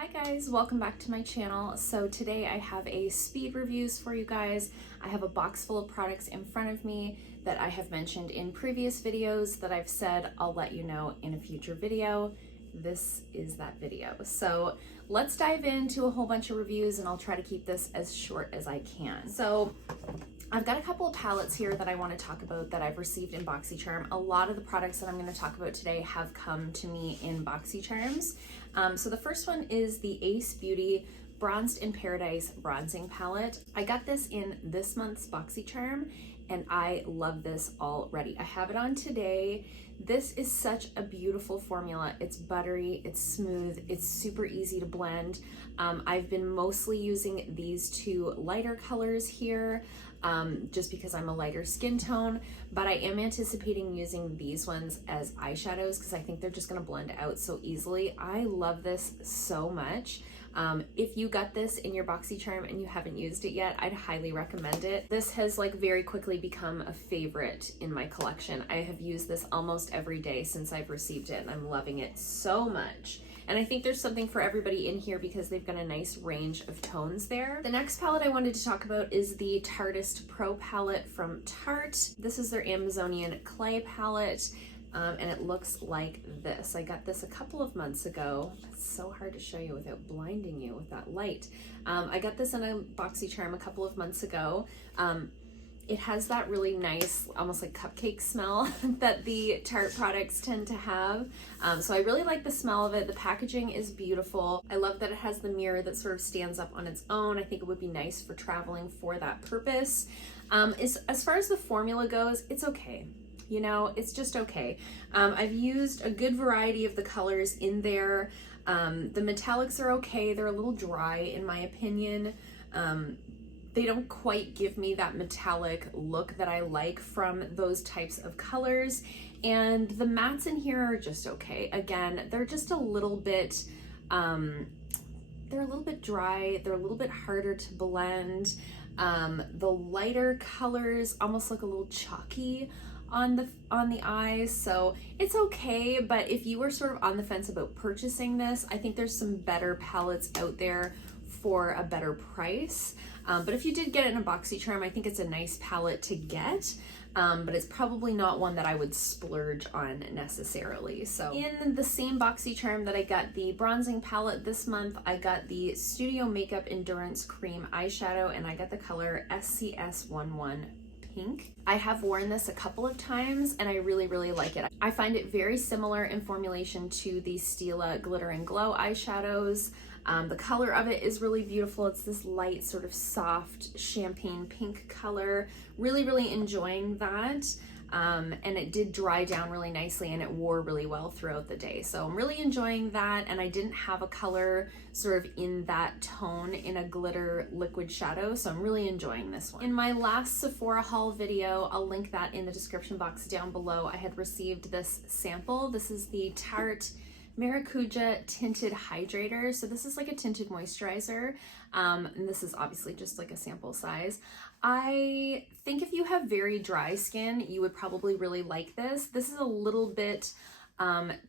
Hi guys, welcome back to my channel. So today I have a speed reviews for you guys. I have a box full of products in front of me that I have mentioned in previous videos that I've said I'll let you know in a future video. This is that video. So let's dive into a whole bunch of reviews and I'll try to keep this as short as I can. So I've got a couple of palettes here that I want to talk about that I've received in Boxycharm. A lot of the products that I'm going to talk about today have come to me in Boxycharms. So the first one is the Ace Beauty Bronzed in Paradise Bronzing Palette. I got this in this month's Boxycharm and I love this already. I have it on today. This is such a beautiful formula. It's buttery, it's smooth, it's super easy to blend. I've been mostly using these two lighter colors here just because I'm a lighter skin tone, but I am anticipating using these ones as eyeshadows because I think they're just gonna blend out so easily. I love this so much. If you got this in your Boxycharm and you haven't used it yet, I'd highly recommend it. This has like very quickly become a favorite in my collection. I have used this almost every day since I've received it and I'm loving it so much. And I think there's something for everybody in here because they've got a nice range of tones there. The next palette I wanted to talk about is the Tarteist Pro Palette from Tarte. This is their Amazonian clay palette. And it looks like this. I got this a couple of months ago. It's so hard to show you without blinding you with that light. I got this in a Boxycharm a couple of months ago. It has that really nice, almost like cupcake smell that the Tarte products tend to have. So I really like the smell of it. The packaging is beautiful. I love that it has the mirror that sort of stands up on its own. I think it would be nice for traveling for that purpose. As far as the formula goes, it's okay. You know, it's just okay. I've used a good variety of the colors in there. The metallics are okay. They're a little dry in my opinion. They don't quite give me that metallic look that I like from those types of colors. And the mattes in here are just okay. Again, they're just a little bit, they're a little bit dry. They're a little bit harder to blend. The lighter colors almost look a little chalky on the eyes, so it's okay. But if you were sort of on the fence about purchasing this, I think there's some better palettes out there for a better price. But if you did get it in a Boxycharm, I think it's a nice palette to get, but it's probably not one that I would splurge on necessarily. So in the same Boxycharm that I got the bronzing palette this month, I got the Studio Makeup Endurance Cream Eyeshadow and I got the color SCS11 Pink. I have worn this a couple of times and I really like it. I find it very similar in formulation to the Stila Glitter and Glow eyeshadows. The color of it is really beautiful. It's this light sort of soft champagne pink color. Really enjoying that. And it did dry down really nicely and it wore really well throughout the day. So I'm really enjoying that, and I didn't have a color sort of in that tone in a glitter liquid shadow, so I'm really enjoying this one. In my last Sephora haul video, I'll link that in the description box down below, I had received this sample. This is the Tarte Maracuja Tinted Hydrator. So this is like a tinted moisturizer, and this is obviously just like a sample size. I think if you have very dry skin, you would probably really like this. This is a little bit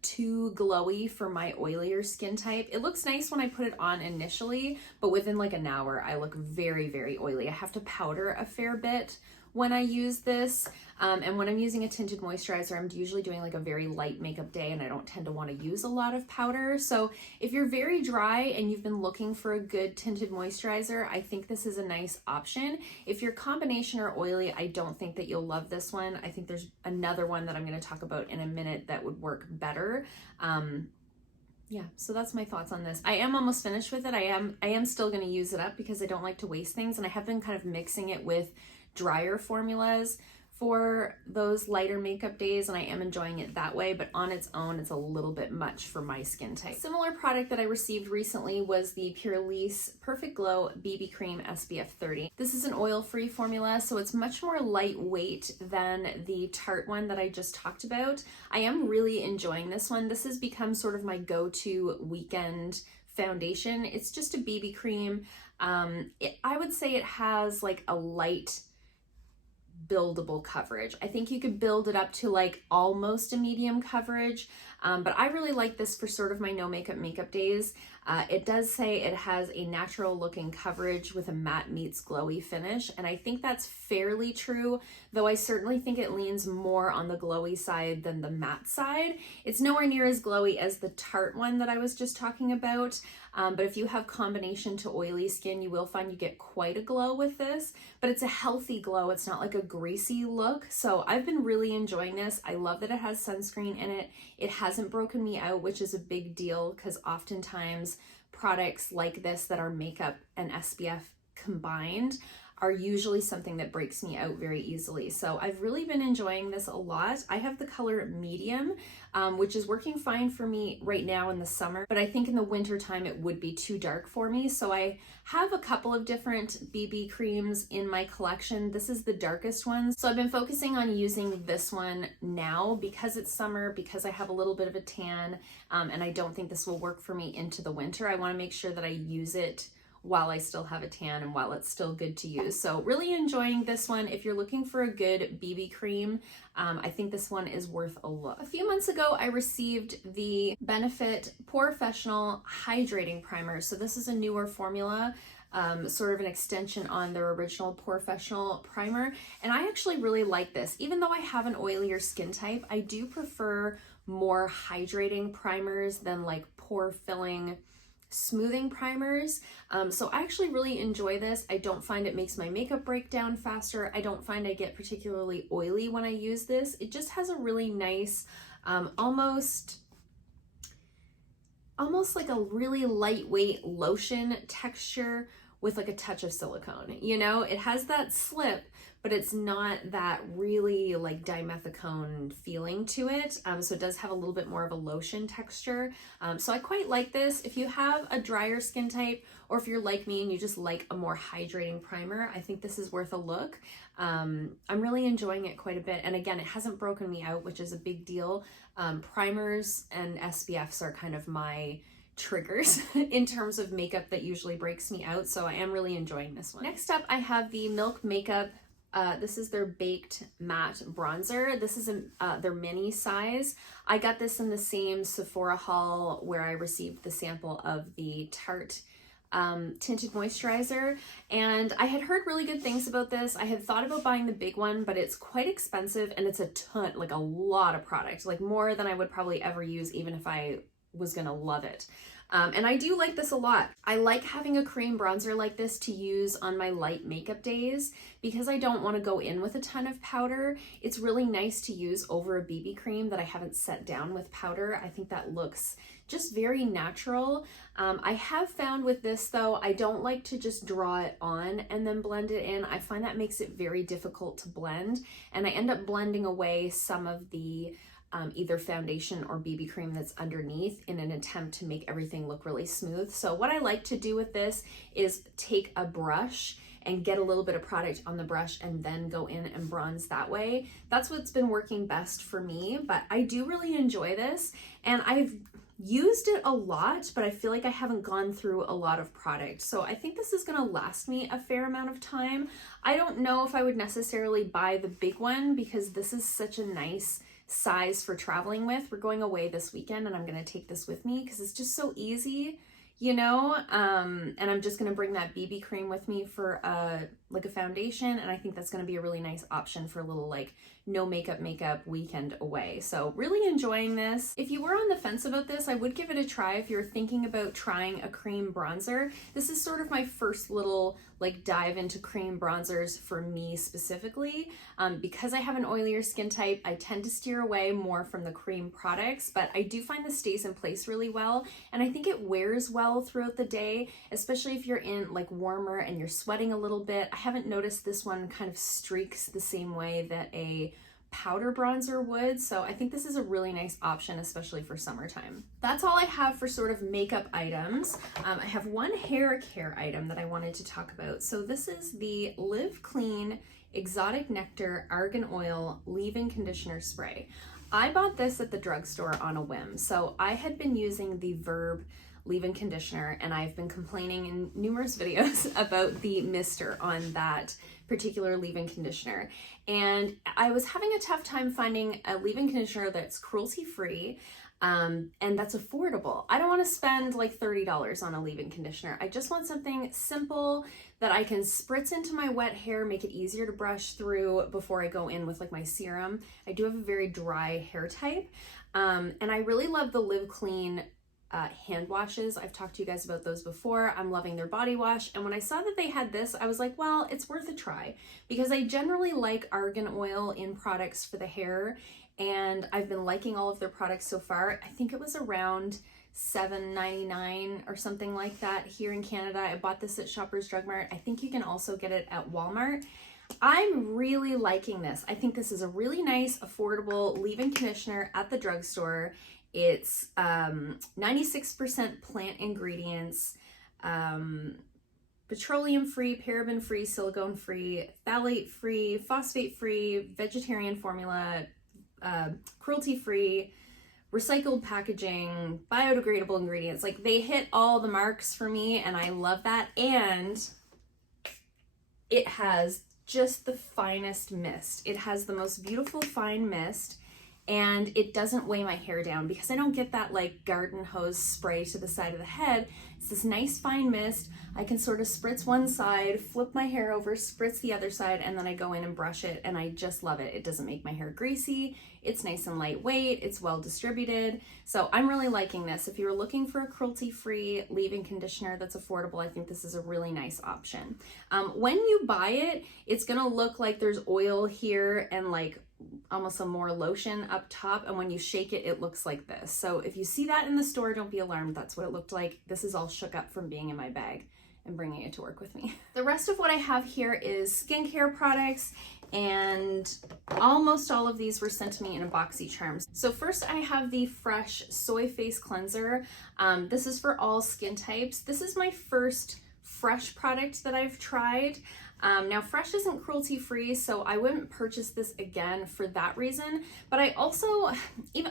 too glowy for my oilier skin type. It looks nice when I put it on initially, but within like an hour, I look very oily. I have to powder a fair bit when I use this, and when I'm using a tinted moisturizer, I'm usually doing like a very light makeup day and I don't tend to want to use a lot of powder. So if you're very dry and you've been looking for a good tinted moisturizer, I think this is a nice option. If you're combination or oily, I don't think that you'll love this one. I think there's another one that I'm going to talk about in a minute that would work better. Yeah, so that's my thoughts on this. I am almost finished with it. I am still going to use it up because I don't like to waste things, and I have been kind of mixing it with drier formulas for those lighter makeup days, and I am enjoying it that way, but on its own it's a little bit much for my skin type. A similar product that I received recently was the Elise Perfect Glow BB Cream SPF 30. This is an oil-free formula, so it's much more lightweight than the Tarte one that I just talked about. I am really enjoying this one. This has become sort of my go-to weekend foundation. It's just a BB cream. I would say it has like a light buildable coverage. I think you could build it up to like almost a medium coverage. but I really like this for sort of my no makeup days. It does say it has a natural looking coverage with a matte meets glowy finish, and I think that's fairly true, though I certainly think it leans more on the glowy side than the matte side. It's nowhere near as glowy as the Tarte one that I was just talking about, but if you have combination to oily skin, you will find you get quite a glow with this, but it's a healthy glow. It's not like a greasy look, so I've been really enjoying this. I love that it has sunscreen in it. It hasn't broken me out, which is a big deal because oftentimes products like this that are makeup and SPF combined are usually something that breaks me out very easily. So I've really been enjoying this a lot. I have the color medium, which is working fine for me right now in the summer, but I think in the winter time it would be too dark for me. So I have a couple of different BB creams in my collection. This is the darkest one. So I've been focusing on using this one now because it's summer, because I have a little bit of a tan, and I don't think this will work for me into the winter. I wanna make sure that I use it while I still have a tan and while it's still good to use. So really enjoying this one. If you're looking for a good BB cream, I think this one is worth a look. A few months ago, I received the Benefit Porefessional Hydrating Primer. So this is a newer formula, sort of an extension on their original Porefessional primer. And I actually really like this. Even though I have an oilier skin type, I do prefer more hydrating primers than like pore filling smoothing primers. So I actually really enjoy this. I don't find it makes my makeup break down faster. I don't find I get particularly oily when I use this. It just has a really nice, almost like a really lightweight lotion texture with like a touch of silicone. You know, it has that slip, but it's not that really like dimethicone feeling to it. So it does have a little bit more of a lotion texture. So I quite like this. If you have a drier skin type, or if you're like me and you just like a more hydrating primer, I think this is worth a look. I'm really enjoying it quite a bit. And again, it hasn't broken me out, which is a big deal. Primers and SPFs are kind of my triggers in terms of makeup that usually breaks me out. So I am really enjoying this one. Next up, I have the Milk Makeup. This is their Baked Matte Bronzer. This is their mini size. I got this in the same Sephora haul where I received the sample of the Tarte tinted moisturizer, and I had heard really good things about this. I had thought about buying the big one, but it's quite expensive and it's a ton, like a lot of product, like more than I would probably ever use even if I was gonna love it. And I do like this a lot. I like having a cream bronzer like this to use on my light makeup days because I don't want to go in with a ton of powder. It's really nice to use over a BB cream that I haven't set down with powder. I think that looks just very natural. I have found with this though, I don't like to just draw it on and then blend it in. I find that makes it very difficult to blend, and I end up blending away some of the either foundation or BB cream that's underneath in an attempt to make everything look really smooth. So what I like to do with this is take a brush and get a little bit of product on the brush and then go in and bronze that way. That's what's been working best for me, but I do really enjoy this, and I've used it a lot, but I feel like I haven't gone through a lot of product. So I think this is gonna last me a fair amount of time. I don't know if I would necessarily buy the big one because this is such a nice size for traveling with. We're going away this weekend and I'm gonna take this with me because it's just so easy, you know, and I'm just gonna bring that BB cream with me for like a foundation, and I think that's gonna be a really nice option for a little like no makeup weekend away. So really enjoying this. If you were on the fence about this, I would give it a try if you're thinking about trying a cream bronzer. This is sort of my first little like dive into cream bronzers for me specifically. Because I have an oilier skin type, I tend to steer away more from the cream products, but I do find this stays in place really well, and I think it wears well throughout the day, especially if you're in like warmer and you're sweating a little bit. I haven't noticed this one kind of streaks the same way that a powder bronzer would, so I think this is a really nice option, especially for summertime. That's all I have for sort of makeup items. I have one hair care item that I wanted to talk about. So this is the Live Clean Exotic Nectar Argan Oil Leave-In Conditioner Spray. I bought this at the drugstore on a whim. So I had been using the Verb leave-in conditioner, and I've been complaining in numerous videos about the mister on that particular leave-in conditioner, and I was having a tough time finding a leave-in conditioner that's cruelty-free. And that's affordable. I don't want to spend like $30 on a leave-in conditioner. I just want something simple that I can spritz into my wet hair, make it easier to brush through before I go in with like my serum. I do have a very dry hair type. And I really love the Live Clean hand washes. I've talked to you guys about those before. I'm loving their body wash. And when I saw that they had this, I was like, well, it's worth a try, because I generally like argan oil in products for the hair. And I've been liking all of their products so far. I think it was around $7.99 or something like that here in Canada. I bought this at Shoppers Drug Mart. I think you can also get it at Walmart. I'm really liking this. I think this is a really nice, affordable leave-in conditioner at the drugstore. It's 96% plant ingredients, petroleum-free, paraben-free, silicone-free, phthalate-free, phosphate-free, vegetarian formula, cruelty-free, recycled packaging, biodegradable ingredients. Like, they hit all the marks for me, and I love that. And it has just the finest mist. It has the most beautiful fine mist, and it doesn't weigh my hair down because I don't get that like garden hose spray to the side of the head. It's this nice fine mist. I can sort of spritz one side, flip my hair over, spritz the other side, and then I go in and brush it, and I just love it. It doesn't make my hair greasy. It's nice and lightweight. It's well distributed. So I'm really liking this. If you're looking for a cruelty-free leave-in conditioner that's affordable, I think this is a really nice option. When you buy it, it's gonna look like there's oil here and like almost a more lotion up top, and when you shake it, it looks like this. So if you see that in the store, don't be alarmed. That's what it looked like. This is all shook up from being in my bag and bringing it to work with me. The rest of what I have here is skincare products, and almost all of these were sent to me in a Boxycharm. So first I have the Fresh Soy Face Cleanser. This is for all skin types. This is my first Fresh product that I've tried. Now Fresh isn't cruelty free, so I wouldn't purchase this again for that reason, but I also,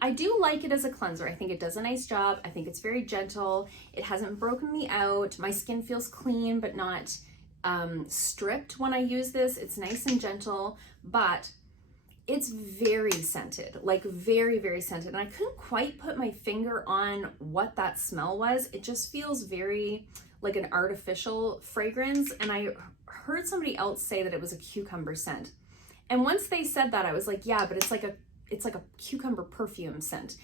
I do like it as a cleanser. I think it does a nice job. I think it's very gentle. It hasn't broken me out. My skin feels clean, but not stripped when I use this. It's nice and gentle, but it's very scented, like very, very scented. And I couldn't quite put my finger on what that smell was. It just feels very like an artificial fragrance. And I heard somebody else say that it was a cucumber scent. And once they said that, I was like, yeah, but it's like a cucumber perfume scent.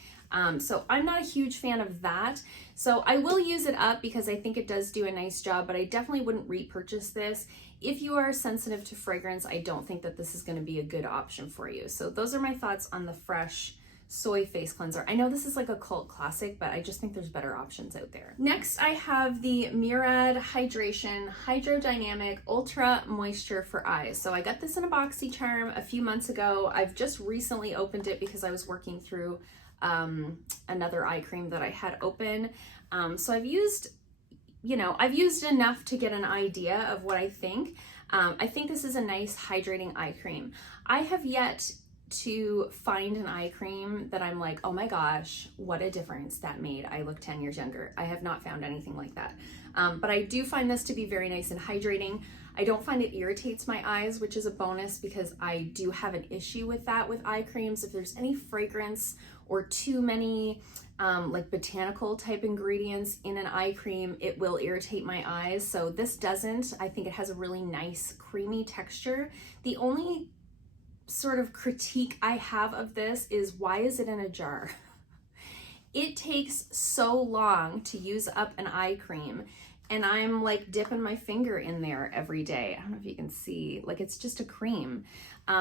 So I'm not a huge fan of that. So I will use it up because I think it does do a nice job, but I definitely wouldn't repurchase this. If you are sensitive to fragrance, I don't think that this is going to be a good option for you. So those are my thoughts on the Fresh Soy Face Cleanser. I know this is like a cult classic, but I just think there's better options out there. Next, I have the Murad Hydration Hydrodynamic Ultra Moisture for Eyes. So I got this in a Boxycharm a few months ago. I've just recently opened it because I was working through another eye cream that I had open. So I've used enough to get an idea of what I think. I think this is a nice hydrating eye cream. I have yet to find an eye cream that I'm like, oh my gosh, what a difference that made. I look 10 years younger. I have not found anything like that. But I do find this to be very nice and hydrating. I don't find it irritates my eyes, which is a bonus because I do have an issue with that with eye creams. If there's any fragrance or too many like botanical type ingredients in an eye cream, it will irritate my eyes. So this doesn't. I think it has a really nice creamy texture. The only sort of critique I have of this is, why is it in a jar? It takes so long to use up an eye cream, and I'm like dipping my finger in there every day. I don't know if you can see, like it's just a cream.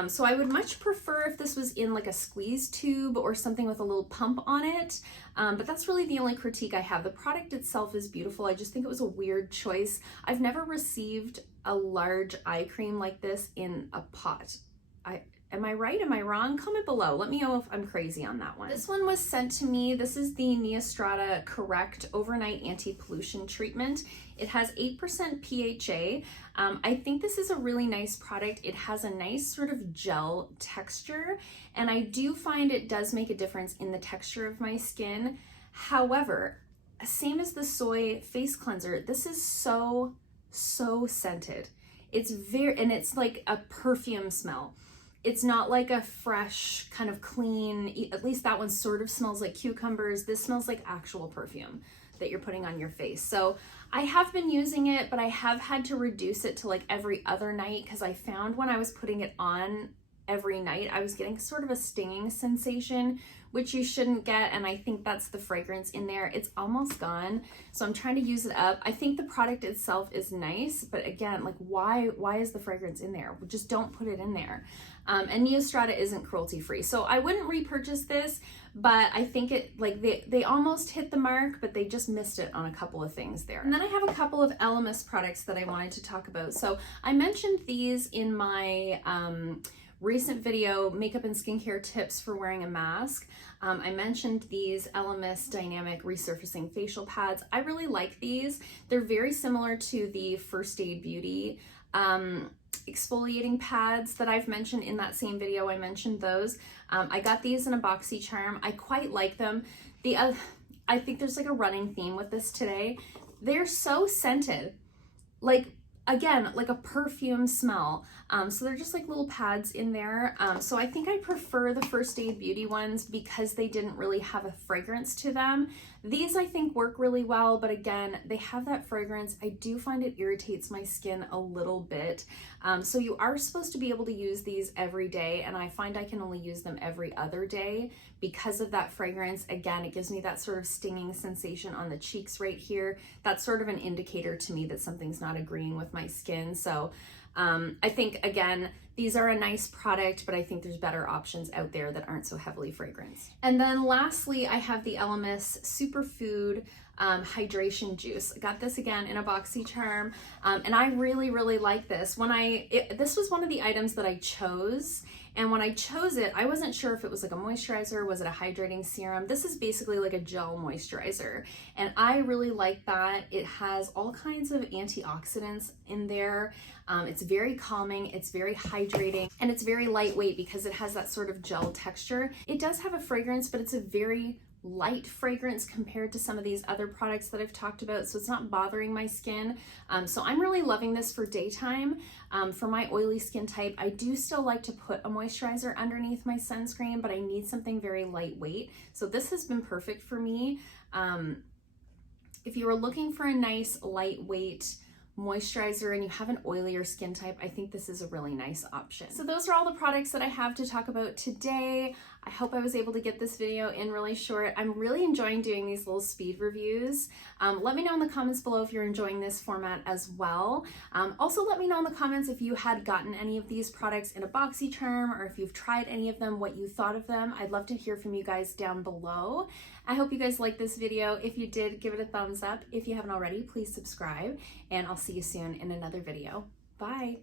So I would much prefer if this was in like a squeeze tube or something with a little pump on it. But that's really the only critique I have. The product itself is beautiful. I just think it was a weird choice. I've never received a large eye cream like this in a pot. Am I right? Am I wrong? Comment below. Let me know if I'm crazy on that one. This one was sent to me. This is the Estrada Correct Overnight Anti-Pollution Treatment. It has 8% PHA. I think this is a really nice product. It has a nice sort of gel texture, and I do find it does make a difference in the texture of my skin. However, same as the Soy Face Cleanser, this is so scented. It's and it's like a perfume smell. it's not like a fresh kind of clean, at least that one sort of smells like cucumbers. This smells like actual perfume that you're putting on your face. So I have been using it, but I have had to reduce it to like every other night, because I found when I was putting it on every night, I was getting sort of a stinging sensation, which you shouldn't get, and I think that's the fragrance in there. It's almost gone, so I'm trying to use it up. I think the product itself is nice, but again, like why is the fragrance in there? Just don't put it in there. And Estrada isn't cruelty free, so I wouldn't repurchase this, but I think it, like they almost hit the mark, but they just missed it on a couple of things there. And then I have a couple of Elemis products that I wanted to talk about. So I mentioned these in my recent video, makeup and skincare tips for wearing a mask. I mentioned these Elemis Dynamic Resurfacing facial pads. I really like these. They're very similar to the First Aid Beauty exfoliating pads that I've mentioned in that same video. I mentioned those. I got these in a Boxycharm. I quite like them. I think there's like a running theme with this today. They're so scented, like, again, like a perfume smell. So they're just like little pads in there. So I think I prefer the First Aid Beauty ones because they didn't really have a fragrance to them. These I think work really well, but again, they have that fragrance. I do find it irritates my skin a little bit. So you are supposed to be able to use these every day, and I find I can only use them every other day because of that fragrance. Again, it gives me that sort of stinging sensation on the cheeks right here. That's sort of an indicator to me that something's not agreeing with my skin. So I think, again, these are a nice product, but I think there's better options out there that aren't so heavily fragranced. And then lastly, I have the Elemis Superfood hydration juice. I got this again in a Boxycharm, and I really, really like this. This was one of the items that I chose, and when I chose it, I wasn't sure if it was like a moisturizer, was it a hydrating serum? This is basically like a gel moisturizer, and I really like that. It has all kinds of antioxidants in there. It's very calming, it's very hydrating, and it's very lightweight because it has that sort of gel texture. It does have a fragrance, but it's a very light fragrance compared to some of these other products that I've talked about, so it's not bothering my skin. So I'm really loving this for daytime. For my oily skin type, I do still like to put a moisturizer underneath my sunscreen, but I need something very lightweight. So this has been perfect for me. If you were looking for a nice lightweight moisturizer and you have an oilier skin type, I think this is a really nice option. So those are all the products that I have to talk about today. I hope I was able to get this video in really short. I'm really enjoying doing these little speed reviews. Let me know in the comments below if you're enjoying this format as well. Also, let me know in the comments if you had gotten any of these products in a Boxycharm, or if you've tried any of them, what you thought of them. I'd love to hear from you guys down below. I hope you guys liked this video. If you did, give it a thumbs up. If you haven't already, please subscribe, and I'll see you soon in another video. Bye.